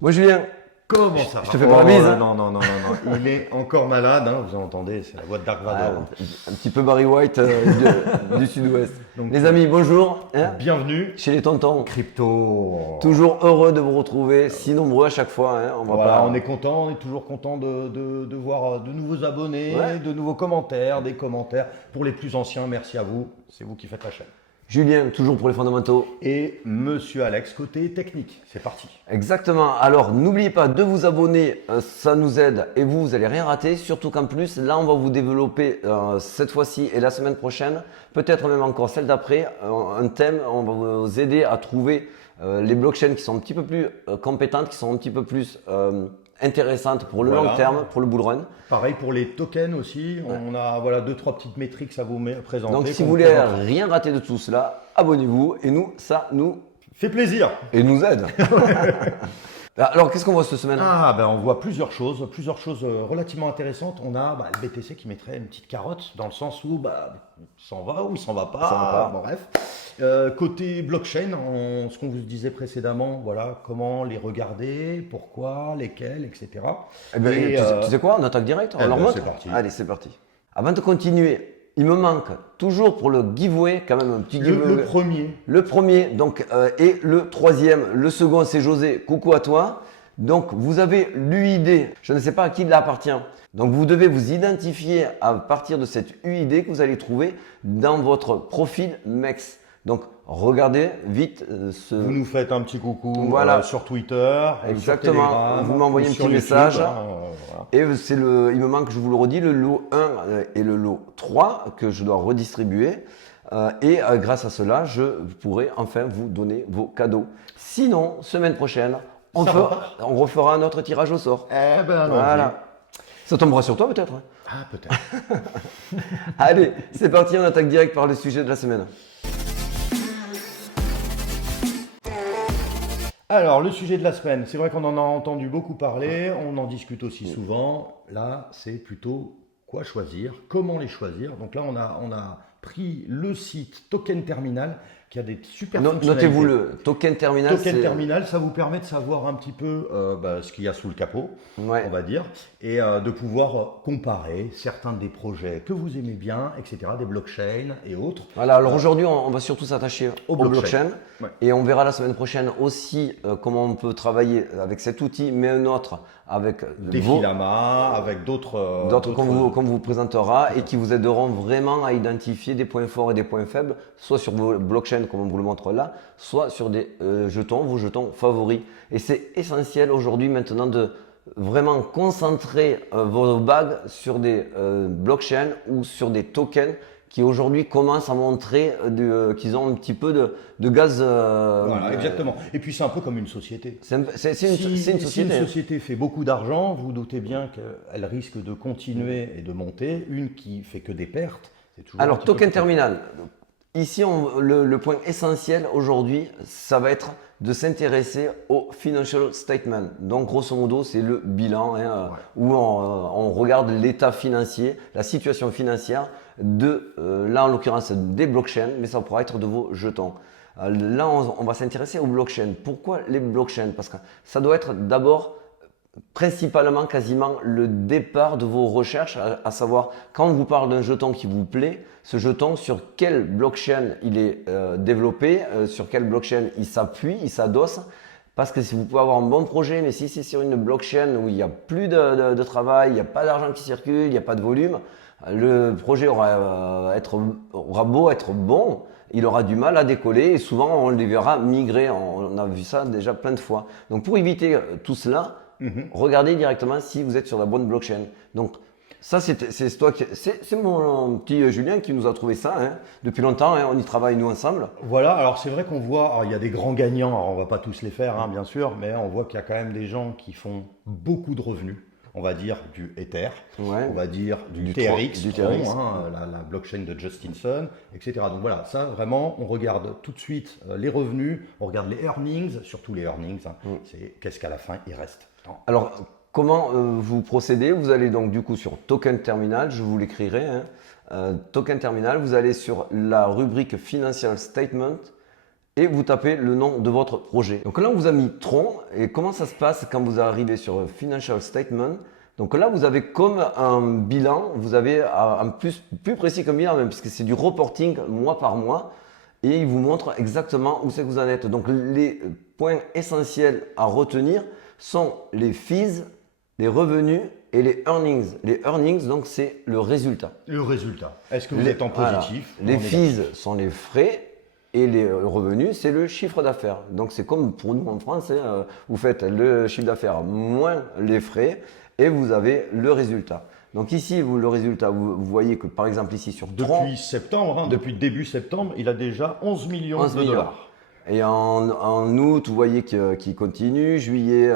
Moi Julien, Comment ça va? je te fais pas la bise. Hein. Non. Il est encore malade, hein, vous entendez, c'est la voix de Dark Vador. Un petit peu Barry White du sud-ouest. Donc, Les amis, bonjour. Hein, bienvenue. chez les tontons. Crypto. Toujours heureux de vous retrouver, si nombreux à chaque fois. Hein, On est content, on est toujours content de voir de nouveaux abonnés, de nouveaux commentaires, des commentaires. Pour les plus anciens, merci à vous, c'est vous qui faites la chaîne. Julien, toujours pour les fondamentaux. Et Monsieur Alex, côté technique, c'est parti. Exactement. Alors, n'oubliez pas de vous abonner, ça nous aide et vous n'allez rien rater. Surtout qu'en plus, là, on va vous développer cette fois-ci et la semaine prochaine, peut-être même encore celle d'après, un thème. On va vous aider à trouver les blockchains qui sont un petit peu plus compétentes, qui sont un petit peu plus intéressantes pour le long terme, pour le bull run. Pareil pour les tokens aussi, on a 2-3 petites métriques à vous présenter. Donc si vous voulez rien rater de tout cela, abonnez-vous et nous, ça nous fait plaisir et nous aide. Alors qu'est-ce qu'on voit cette semaine? On voit plusieurs choses relativement intéressantes. On a le BTC qui mettrait une petite carotte dans le sens où il s'en va ou il s'en va pas. Bon, bref. Côté blockchain, ce qu'on vous disait précédemment, voilà comment les regarder, pourquoi, lesquels, etc. Tu sais quoi, on attaque direct, on leur montre. C'est parti. Allez, c'est parti. Avant de continuer, il me manque toujours pour le giveaway, quand même un petit giveaway. Le premier. Le premier, donc, et le troisième. Le second, c'est José. Coucou à toi. Donc, vous avez l'UID. Je ne sais pas à qui il appartient. Donc, vous devez vous identifier à partir de cette UID que vous allez trouver dans votre profil MEX. Donc, regardez vite Vous nous faites un petit coucou sur Twitter. Exactement. Sur Telegram, vous m'envoyez un petit message. Et c'est il me manque, je vous le redis, le lot 1 et le lot 3 que je dois redistribuer. Et grâce à cela, je pourrai enfin vous donner vos cadeaux. Sinon, semaine prochaine, on refera un autre tirage au sort. Voilà. Ça tombera sur toi peut-être. Ah, peut-être. Allez, c'est parti, on attaque direct par le sujet de la semaine. Alors, le sujet de la semaine, c'est vrai qu'on en a entendu beaucoup parler, on en discute aussi souvent. Là, c'est plutôt quoi choisir, comment les choisir. Donc là, on a pris le site Token Terminal qui a des super fonctionnalités. Notez-vous le Token Terminal. Token Terminal, ça vous permet de savoir un petit peu ce qu'il y a sous le capot, on va dire, et de pouvoir comparer certains des projets que vous aimez bien, etc., des blockchains et autres. Voilà, alors aujourd'hui, on va surtout s'attacher aux blockchains. Et on verra la semaine prochaine aussi comment on peut travailler avec cet outil, mais un autre avec des Filama, avec d'autres qu'on vous présentera et qui vous aideront vraiment à identifier des points forts et des points faibles, soit sur vos blockchains comme on vous le montre là, soit sur des vos jetons favoris. Et c'est essentiel aujourd'hui maintenant de vraiment concentrer vos bagues sur des blockchains ou sur des tokens qui aujourd'hui commencent à montrer qu'ils ont un petit peu de gaz. Voilà, exactement. Et puis c'est un peu comme une société. C'est une société. Si une société fait beaucoup d'argent, vous doutez bien qu'elle risque de continuer et de monter. Une qui fait que des pertes, c'est toujours. Alors, Token Terminal. Ici, le point essentiel aujourd'hui, ça va être de s'intéresser au financial statement. Donc, grosso modo, c'est le bilan où on regarde l'état financier, la situation financière là en l'occurrence des blockchains, mais ça pourra être de vos jetons. Là, on va s'intéresser aux blockchains. Pourquoi les blockchains? Parce que ça doit être d'abord principalement quasiment le départ de vos recherches, à savoir quand on vous parle d'un jeton qui vous plaît, ce jeton sur quelle blockchain il est développé, sur quelle blockchain il s'appuie, il s'adosse. Parce que si vous pouvez avoir un bon projet, mais si c'est sur une blockchain où il n'y a plus de travail, il n'y a pas d'argent qui circule, il n'y a pas de volume, le projet aura beau être bon, il aura du mal à décoller et souvent on les verra migrer. On a vu ça déjà plein de fois. Donc pour éviter tout cela, regardez directement si vous êtes sur la bonne blockchain. Donc ça c'est mon petit Julien qui nous a trouvé ça depuis longtemps. On y travaille nous ensemble. Voilà. Alors c'est vrai qu'on voit, il y a des grands gagnants. Alors on va pas tous les faire, bien sûr, mais on voit qu'il y a quand même des gens qui font beaucoup de revenus. On va dire du Ether, on va dire du TRX, la blockchain de Justin Sun, etc. Donc voilà, ça vraiment, on regarde tout de suite les revenus, on regarde les earnings, surtout les earnings, c'est qu'est-ce qu'à la fin il reste. Alors, comment vous procédez? Vous allez donc du coup sur Token Terminal, je vous l'écrirai. Token Terminal, vous allez sur la rubrique Financial Statement et vous tapez le nom de votre projet. Donc là, on vous a mis Tron. Et comment ça se passe quand vous arrivez sur Financial Statement? Donc là, vous avez comme un bilan, vous avez un plus précis qu'un bilan même, puisque c'est du reporting mois par mois. Et il vous montre exactement où c'est que vous en êtes. Donc les points essentiels à retenir sont les fees, les revenus et les earnings. Les earnings, donc c'est le résultat. Le résultat. Est-ce que vous êtes en positif? Voilà. Les fees sont les frais. Et les revenus, c'est le chiffre d'affaires. Donc, c'est comme pour nous en France, vous faites le chiffre d'affaires moins les frais et vous avez le résultat. Donc ici, le résultat, vous voyez que par exemple ici sur Tron… Depuis septembre, depuis début septembre, il a déjà 11 millions de dollars. Et en août, vous voyez qu'il continue, juillet,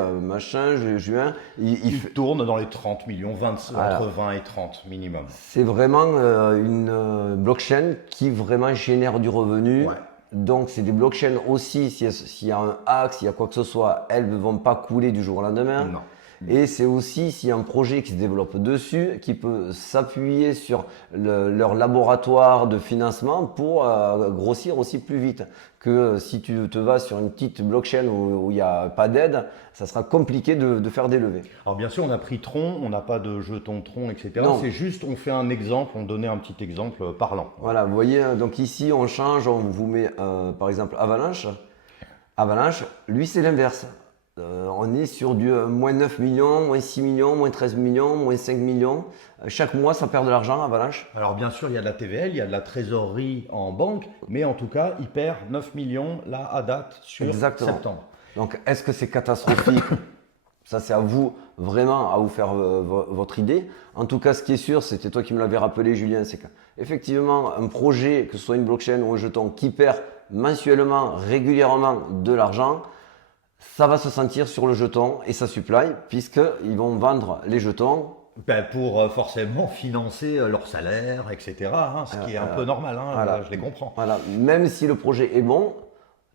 juin. Il tourne dans les 30 millions, entre 20 et 30 minimum. C'est vraiment une blockchain qui vraiment génère du revenu. Ouais. Donc, c'est des blockchains aussi, s'il y a un hack, s'il y a quoi que ce soit, elles ne vont pas couler du jour au lendemain. Non. Et c'est aussi s'il y a un projet qui se développe dessus, qui peut s'appuyer sur leur laboratoire de financement pour grossir aussi plus vite. Que si tu te vas sur une petite blockchain où il n'y a pas d'aide, ça sera compliqué de faire des levées. Alors bien sûr, on a pris Tron, on n'a pas de jetons Tron, etc. C'est juste, on fait un exemple, on donnait un petit exemple parlant. Voilà, vous voyez, donc ici on change, on vous met par exemple Avalanche. Avalanche, lui c'est l'inverse. On est sur du moins 9 millions, moins 6 millions, moins 13 millions, moins 5 millions. Chaque mois, ça perd de l'argent, Avalanche. Alors bien sûr, il y a de la TVL, il y a de la trésorerie en banque, mais en tout cas, il perd 9 millions là à date sur septembre. Donc, est-ce que c'est catastrophique? Ça, c'est à vous vraiment à vous faire votre idée. En tout cas, ce qui est sûr, c'était toi qui me l'avais rappelé, Julien, c'est qu'effectivement, un projet, que ce soit une blockchain ou un jeton, qui perd mensuellement, régulièrement de l'argent, ça va se sentir sur le jeton et sa supply, puisqu'ils vont vendre les jetons. Pour forcément financer leur salaire, etc. Ce qui est un peu normal, voilà. Je les comprends. Voilà. Même si le projet est bon,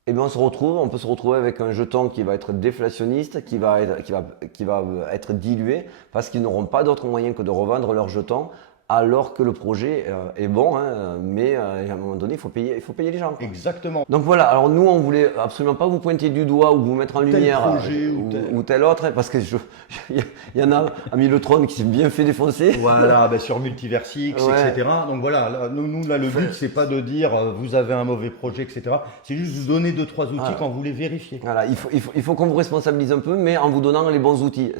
eh bien on peut se retrouver avec un jeton qui va être déflationniste, qui va être dilué, parce qu'ils n'auront pas d'autre moyen que de revendre leurs jetons, alors que le projet est bon, mais à un moment donné, il faut payer les gens. Exactement. Donc voilà, alors nous, on voulait absolument pas vous pointer du doigt ou vous mettre en lumière projet ou tel autre, parce que il y en a mis le Tron qui s'est bien fait défoncer. Voilà, sur Multiversix, etc. Donc voilà, là, nous là, le but, c'est pas de dire vous avez un mauvais projet, etc. C'est juste vous donner 2-3 outils quand vous les vérifiez. Voilà, il faut qu'on vous responsabilise un peu, mais en vous donnant les bons outils.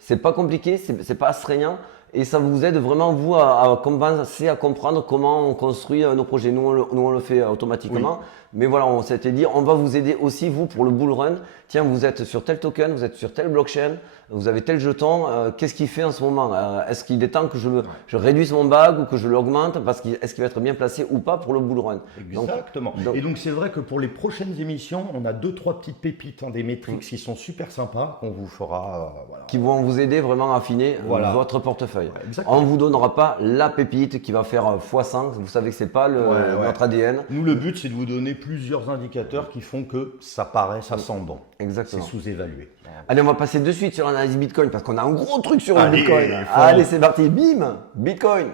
C'est pas compliqué, c'est pas astreignant. Et ça vous aide vraiment, vous, à commencer à comprendre comment on construit nos projets. Nous, on le fait automatiquement. Oui. Mais voilà, on s'était dit, on va vous aider aussi, vous, pour le bull run. Tiens, vous êtes sur tel token, vous êtes sur telle blockchain, vous avez tel jeton. Qu'est-ce qu'il fait en ce moment? Est-ce qu'il est temps que je réduise mon bag ou que je l'augmente? Est-ce qu'il va être bien placé ou pas pour le bull run? Exactement. Et donc, c'est vrai que pour les prochaines émissions, on a 2-3 petites pépites, des métriques qui sont super sympas, qu'on vous fera. Qui vont vous aider vraiment à affiner votre portefeuille. Ouais, on ne vous donnera pas la pépite qui va faire x100. Vous savez que ce n'est pas notre ADN. Nous, le but, c'est de vous donner plusieurs indicateurs qui font que ça sent bon. Exactement. C'est sous-évalué. Allez, on va passer de suite sur l'analyse Bitcoin parce qu'on a un gros truc sur le Bitcoin. Allez, c'est parti. Bim, Bitcoin.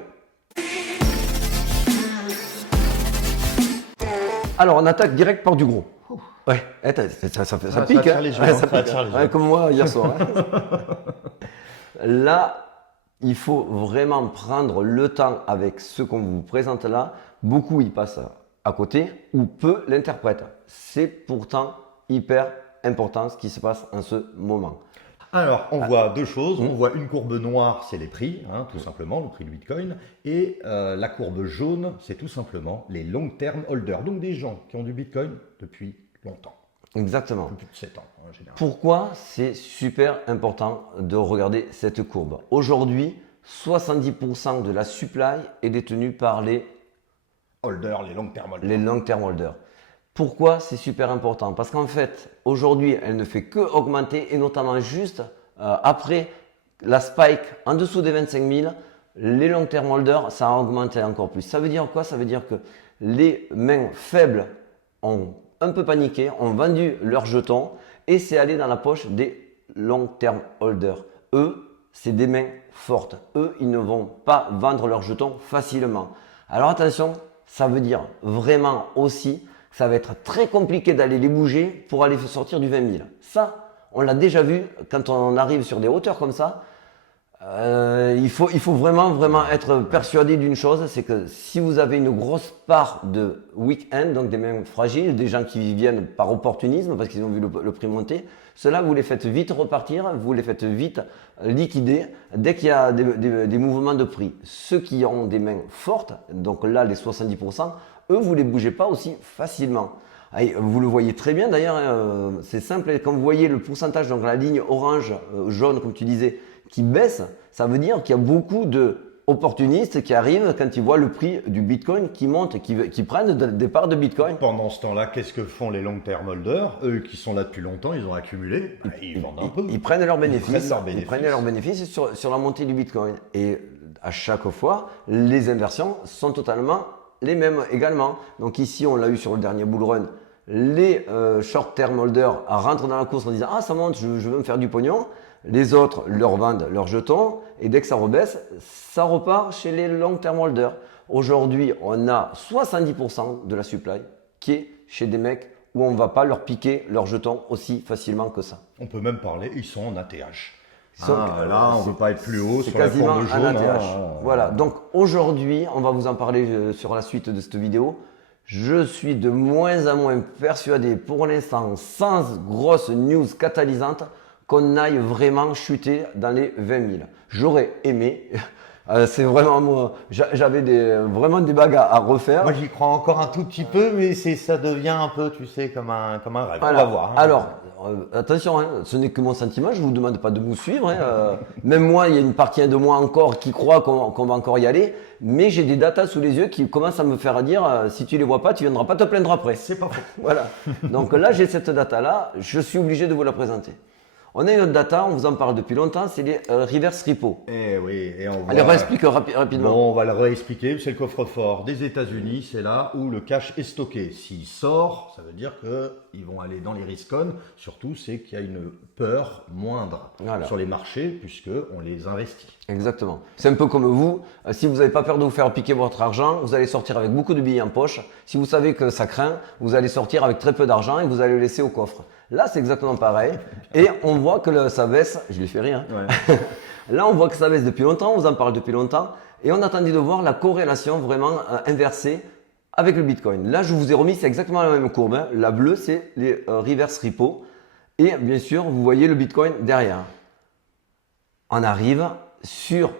Alors, on attaque direct par du gros. Ouais, ça pique. Comme moi hier soir. Là, il faut vraiment prendre le temps avec ce qu'on vous présente là. Beaucoup y passent à côté ou peu l'interprètent. C'est pourtant hyper important ce qui se passe en ce moment. Alors, on voit deux choses. On voit une courbe noire, c'est les prix, tout simplement, le prix du Bitcoin. Et la courbe jaune, c'est tout simplement les long-term holders. Donc des gens qui ont du Bitcoin depuis longtemps. Exactement. Plus de 7 ans en général. Pourquoi c'est super important de regarder cette courbe? Aujourd'hui, 70% de la supply est détenue par les holders, les long-term holders. Les long-term holders. Pourquoi c'est super important? Parce qu'en fait, aujourd'hui, elle ne fait que augmenter et notamment juste après la spike en dessous des 25 000, les long-term holders, ça a augmenté encore plus. Ça veut dire quoi? Ça veut dire que les mains faibles ont un peu paniqué, ont vendu leurs jetons et c'est allé dans la poche des long-term holders. Eux, c'est des mains fortes. Eux, ils ne vont pas vendre leurs jetons facilement. Alors attention, ça veut dire vraiment aussi ça va être très compliqué d'aller les bouger pour aller sortir du 20 000. Ça, on l'a déjà vu quand on arrive sur des hauteurs comme ça. Il faut vraiment être persuadé d'une chose, c'est que si vous avez une grosse part de weak-end, donc des mains fragiles, des gens qui viennent par opportunisme parce qu'ils ont vu le prix monter, ceux-là vous les faites vite repartir, vous les faites vite liquider dès qu'il y a des mouvements de prix. Ceux qui ont des mains fortes, donc là les 70%, eux vous les bougez pas aussi facilement. Vous le voyez très bien d'ailleurs, c'est simple, quand vous voyez le pourcentage, donc la ligne orange, jaune comme tu disais, qui baisse, ça veut dire qu'il y a beaucoup d'opportunistes qui arrivent quand ils voient le prix du Bitcoin qui monte, qui prennent des parts de Bitcoin. Pendant ce temps-là, qu'est-ce que font les long-term holders? Eux qui sont là depuis longtemps, ils ont accumulé, ils vendent un peu. Ils prennent leurs bénéfices. Ils prennent leurs bénéfices sur la montée du Bitcoin. Et à chaque fois, les inversions sont totalement les mêmes également. Donc ici, on l'a eu sur le dernier bull run. Les short-term holders rentrent dans la course en disant « Ah, ça monte, je veux me faire du pognon ». Les autres leur vendent leurs jetons et dès que ça rebaisse, ça repart chez les long-term holders. Aujourd'hui, on a 70% de la supply qui est chez des mecs où on ne va pas leur piquer leurs jetons aussi facilement que ça. On peut même parler, ils sont en ATH. Là, on ne veut pas être plus haut sur la courbe jaune. ATH. Voilà, donc aujourd'hui, on va vous en parler sur la suite de cette vidéo. Je suis de moins en moins persuadé pour l'instant, sans grosse news catalysante, qu'on aille vraiment chuter dans les 20 000. J'aurais aimé, c'est vraiment moi, j'avais vraiment des bagues à refaire. Moi j'y crois encore un tout petit peu, mais ça devient un peu, tu sais, comme un rêve. On va voir. Alors, attention, ce n'est que mon sentiment, je ne vous demande pas de vous suivre. Même moi, il y a une partie de moi encore qui croit qu'on va encore y aller, mais j'ai des datas sous les yeux qui commencent à me faire dire, si tu ne les vois pas, tu ne viendras pas te plaindre après. C'est pas faux. Voilà. Donc là, j'ai cette data-là, je suis obligé de vous la présenter. On a une autre data, on vous en parle depuis longtemps, c'est les reverse repo. Eh oui, et on va... Allez, réexplique rapidement. Bon, on va le réexpliquer, c'est le coffre-fort des États-Unis, c'est là où le cash est stocké. S'il sort, ça veut dire qu'ils vont aller dans les riscons, surtout c'est qu'il y a une peur moindre sur les marchés puisqu'on les investit. Exactement. C'est un peu comme vous, si vous n'avez pas peur de vous faire piquer votre argent, vous allez sortir avec beaucoup de billets en poche. Si vous savez que ça craint, vous allez sortir avec très peu d'argent et vous allez le laisser au coffre. Là, c'est exactement pareil. Et on voit que ça baisse. Je lui fais rire. Ouais. Là, on voit que ça baisse depuis longtemps. On vous en parle depuis longtemps. Et on attendait de voir la corrélation vraiment inversée avec le Bitcoin. Là, je vous ai remis, c'est exactement la même courbe. La bleue, c'est les reverse repo. Et bien sûr, vous voyez le Bitcoin derrière. On arrive sur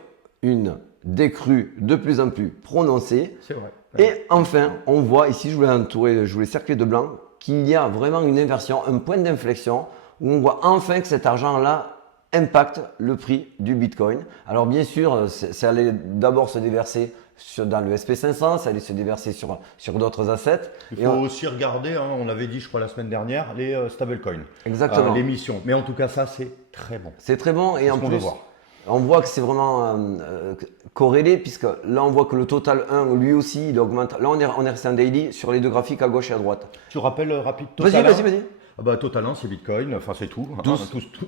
une décrue de plus en plus prononcée. C'est vrai. Et enfin, on voit ici, je voulais cercler de blanc, qu'il y a vraiment une inversion, un point d'inflexion où on voit enfin que cet argent-là impacte le prix du Bitcoin. Alors bien sûr, c'est allé d'abord se déverser dans le SP500, ça allait se déverser sur d'autres assets. Il faut aussi regarder, on avait dit je crois la semaine dernière, les stablecoins. Exactement. L'émission. Mais en tout cas ça c'est très bon. C'est très bon et en plus on voit que c'est vraiment corrélé puisque là on voit que le total 1 lui aussi il augmente. Là on est resté en daily sur les deux graphiques à gauche et à droite. Tu rappelles rapide total. Vas-y. Total 1 c'est Bitcoin, enfin c'est tout,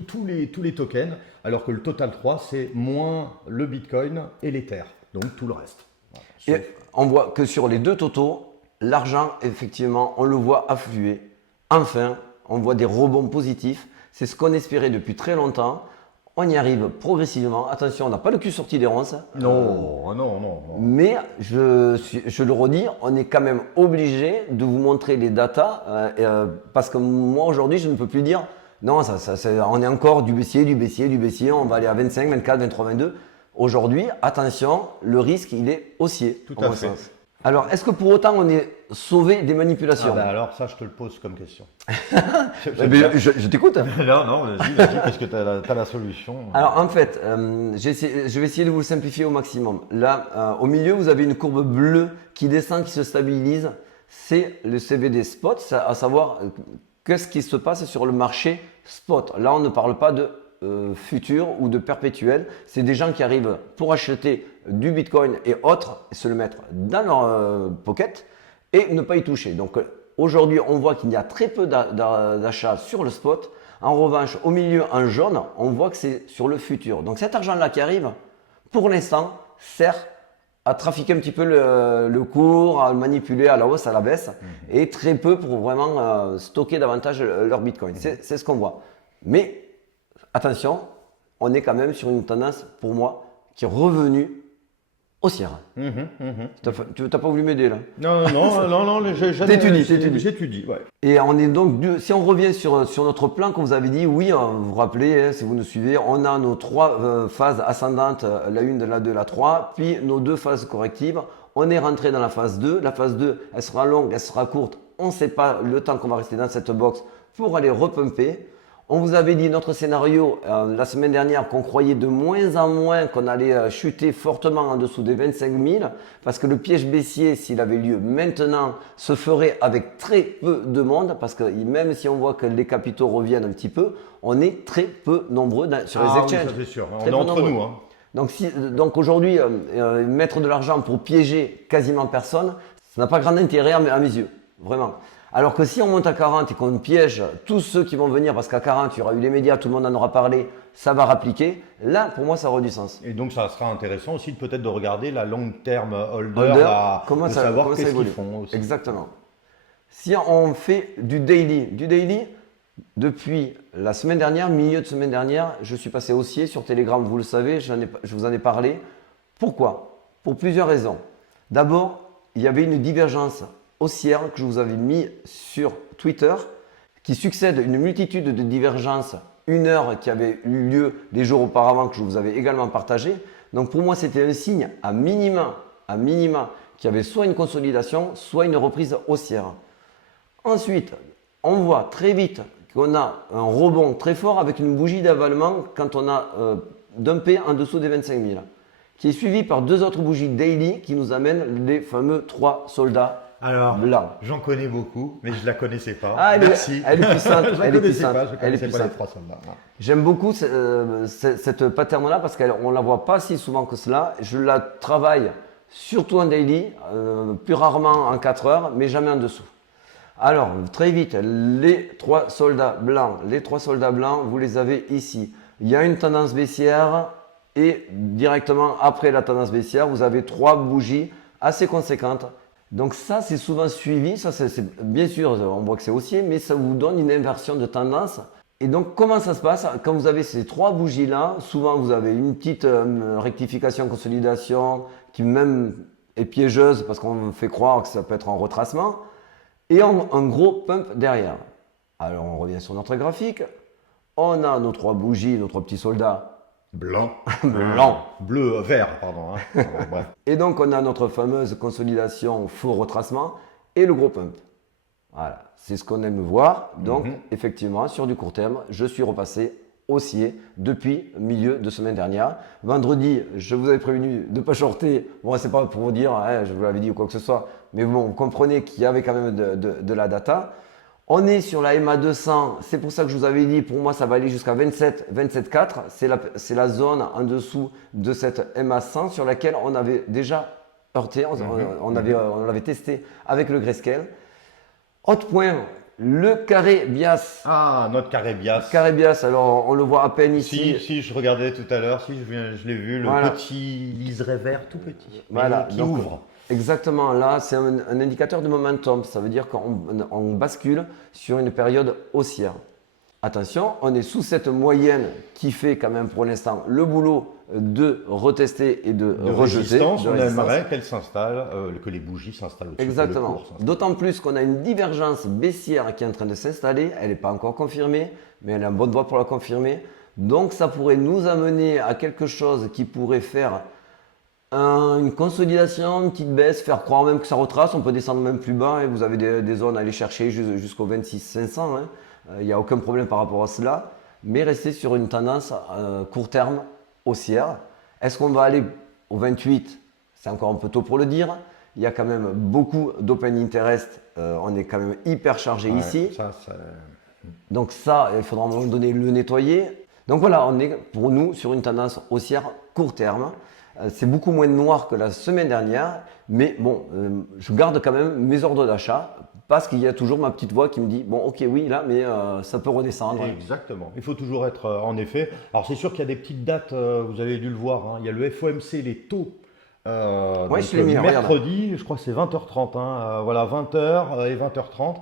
tous les tokens, alors que le total 3 c'est moins le Bitcoin et l'Ether, donc tout le reste. Et on voit que sur les deux totaux, l'argent effectivement on le voit affluer. Enfin, on voit des rebonds positifs, c'est ce qu'on espérait depuis très longtemps. On y arrive progressivement. Attention, on n'a pas le cul sorti des ronces. Non. Mais je le redis, on est quand même obligé de vous montrer les datas parce que moi aujourd'hui, je ne peux plus dire non, on est encore du baissier, on va aller à 25, 24, 23, 22. Aujourd'hui, attention, le risque, il est haussier. Tout à fait. Sens. Alors, est-ce que pour autant on est sauvé des manipulations? Alors ça, je te le pose comme question. je t'écoute. Non, vas-y, parce que tu as la solution. Alors en fait, je vais essayer de vous le simplifier au maximum. Là, au milieu, vous avez une courbe bleue qui descend, qui se stabilise. C'est le CVD spot, à savoir qu'est-ce qui se passe sur le marché spot. Là, on ne parle pas de futur ou de perpétuel. C'est des gens qui arrivent pour acheter du Bitcoin et autres, et se le mettre dans leur pocket et ne pas y toucher. Donc aujourd'hui, on voit qu'il y a très peu d'achats sur le spot. En revanche, au milieu, en jaune, on voit que c'est sur le futur. Donc cet argent-là qui arrive, pour l'instant, sert à trafiquer un petit peu le cours, à le manipuler à la hausse, à la baisse, et très peu pour vraiment stocker davantage leur Bitcoin. C'est ce qu'on voit. Mais attention, on est quand même sur une tendance, pour moi, qui est revenue haussière. Tu n'as pas voulu m'aider là? Non, j'étudie. Ouais. Et on est donc, si on revient sur notre plan que vous avez dit, oui, vous vous rappelez, hein, si vous nous suivez, on a nos 3 phases ascendantes, la 1, la 2, la 3, puis nos 2 phases correctives. On est rentré dans la phase 2. La phase 2, elle sera longue, elle sera courte. On ne sait pas le temps qu'on va rester dans cette box pour aller repumper. On vous avait dit notre scénario la semaine dernière qu'on croyait de moins en moins qu'on allait chuter fortement en dessous des 25 000 parce que le piège baissier, s'il avait lieu maintenant, se ferait avec très peu de monde parce que même si on voit que les capitaux reviennent un petit peu, on est très peu nombreux sur les exchanges. Oui, ça c'est sûr. On est entre nous. Hein. Donc aujourd'hui, mettre de l'argent pour piéger quasiment personne, ça n'a pas grand intérêt à mes yeux, vraiment. Alors que si on monte à 40 et qu'on piège tous ceux qui vont venir, parce qu'à 40, il y aura eu les médias, tout le monde en aura parlé, ça va rappliquer. Là, pour moi, ça aura du sens. Et donc, ça sera intéressant aussi peut-être de regarder la long term holder, de savoir qu'est-ce qu'ils font aussi. Exactement. Si on fait du daily, depuis la semaine dernière, milieu de semaine dernière, je suis passé haussier sur Telegram, vous le savez, je vous en ai parlé. Pourquoi? Pour plusieurs raisons. D'abord, il y avait une divergence haussière que je vous avais mis sur Twitter, qui succède à une multitude de divergences, 1 heure qui avait eu lieu les jours auparavant, que je vous avais également partagé. Donc pour moi, c'était un signe à minima, qu'il y avait soit une consolidation, soit une reprise haussière. Ensuite, on voit très vite qu'on a un rebond très fort avec une bougie d'avalement quand on a dumpé en dessous des 25 000, qui est suivi par 2 autres bougies daily qui nous amènent les fameux 3 soldats. Alors, j'en connais beaucoup, mais je ne la connaissais pas. Merci. Elle est puissante. Je ne connaissais pas les 3 soldats. J'aime beaucoup cette pattern-là parce qu'on ne la voit pas si souvent que cela. Je la travaille surtout en daily, plus rarement en 4 heures, mais jamais en dessous. Alors, très vite, les 3 soldats blancs. Les 3 soldats blancs, vous les avez ici. Il y a une tendance baissière et directement après la tendance baissière, vous avez 3 bougies assez conséquentes. Donc ça, c'est souvent suivi, ça c'est bien sûr, on voit que c'est haussier, mais ça vous donne une inversion de tendance. Et donc comment ça se passe? Quand vous avez ces 3 bougies-là, souvent vous avez une petite rectification, consolidation, qui même est piégeuse parce qu'on fait croire que ça peut être en retracement, et un gros pump derrière. Alors on revient sur notre graphique, on a nos 3 bougies, nos 3 petits soldats, blanc. Bleu, vert, pardon. Hein. Bref. Et donc, on a notre fameuse consolidation faux retracement et le gros pump. Voilà, c'est ce qu'on aime voir. Donc, effectivement, sur du court terme, je suis repassé haussier depuis milieu de semaine dernière. Vendredi, je vous avais prévenu de ne pas shorter. Bon, c'est pas pour vous dire, hein, je vous l'avais dit ou quoi que ce soit. Mais bon, vous comprenez qu'il y avait quand même de la data. On est sur la MA200, c'est pour ça que je vous avais dit, pour moi ça va aller jusqu'à 27,4. C'est la zone en dessous de cette MA100 sur laquelle on avait déjà heurté, on l'avait testé avec le Grayscale. Autre point, le carré Bias. Ah, notre carré Bias. Carré Bias, alors on le voit à peine ici. Si, je regardais tout à l'heure, je l'ai vu, le petit liseré vert tout petit, voilà, qui ouvre. Exactement, là c'est un indicateur de momentum, ça veut dire qu'on bascule sur une période haussière. Attention, on est sous cette moyenne qui fait quand même pour l'instant le boulot de retester et de rejeter. On aimerait qu'elle s'installe, que les bougies s'installent au-dessus. Exactement, d'autant plus qu'on a une divergence baissière qui est en train de s'installer, elle n'est pas encore confirmée, mais elle a une bonne voie pour la confirmer. Donc ça pourrait nous amener à quelque chose qui pourrait faire une consolidation, une petite baisse, faire croire même que ça retrace, on peut descendre même plus bas et vous avez des zones à aller chercher jusqu'au 26 500. Hein. Il n'y a aucun problème par rapport à cela, mais rester sur une tendance court terme haussière. Est-ce qu'on va aller au 28? C'est encore un peu tôt pour le dire. Il y a quand même beaucoup d'open interest, on est quand même hyper chargé ici. Donc ça, il faudra à un moment donné le nettoyer. Donc voilà, on est pour nous sur une tendance haussière court terme. C'est beaucoup moins noir que la semaine dernière, mais bon, je garde quand même mes ordres d'achat parce qu'il y a toujours ma petite voix qui me dit bon, ok, oui, là, mais ça peut redescendre. Exactement. Il faut toujours être en effet. Alors, c'est sûr qu'il y a des petites dates, vous avez dû le voir, hein. Il y a le FOMC, les taux Ouais, je l'ai mis, mercredi, je crois que c'est 20h30. Voilà, 20h et 20h30.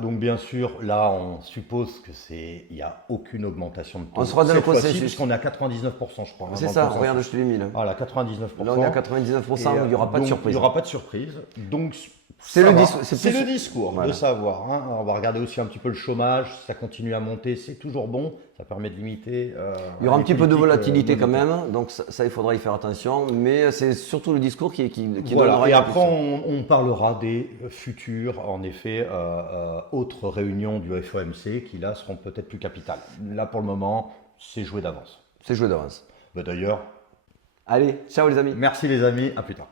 Donc bien sûr, là, on suppose que il n'y a aucune augmentation de taux. On sera dans le processus. Puisqu'on est à 99%, je crois. C'est ça, regarde, je te l'ai mis là. Voilà, 99%. Là, on est à 99%, il n'y aura pas de surprise. Il n'y aura pas de surprise. Donc, c'est le discours de savoir. On va regarder aussi un petit peu le chômage. Si ça continue à monter, c'est toujours bon. Ça permet de limiter. Il y aura un petit peu de volatilité quand même. Donc ça, il faudra y faire attention. Mais c'est surtout le discours qui donnera. Et après, on parlera des futures, en effet, autres réunions du FOMC qui là seront peut-être plus capitales. Là, pour le moment, c'est joué d'avance. C'est joué d'avance. D'ailleurs. Allez, ciao les amis. Merci les amis. À plus tard.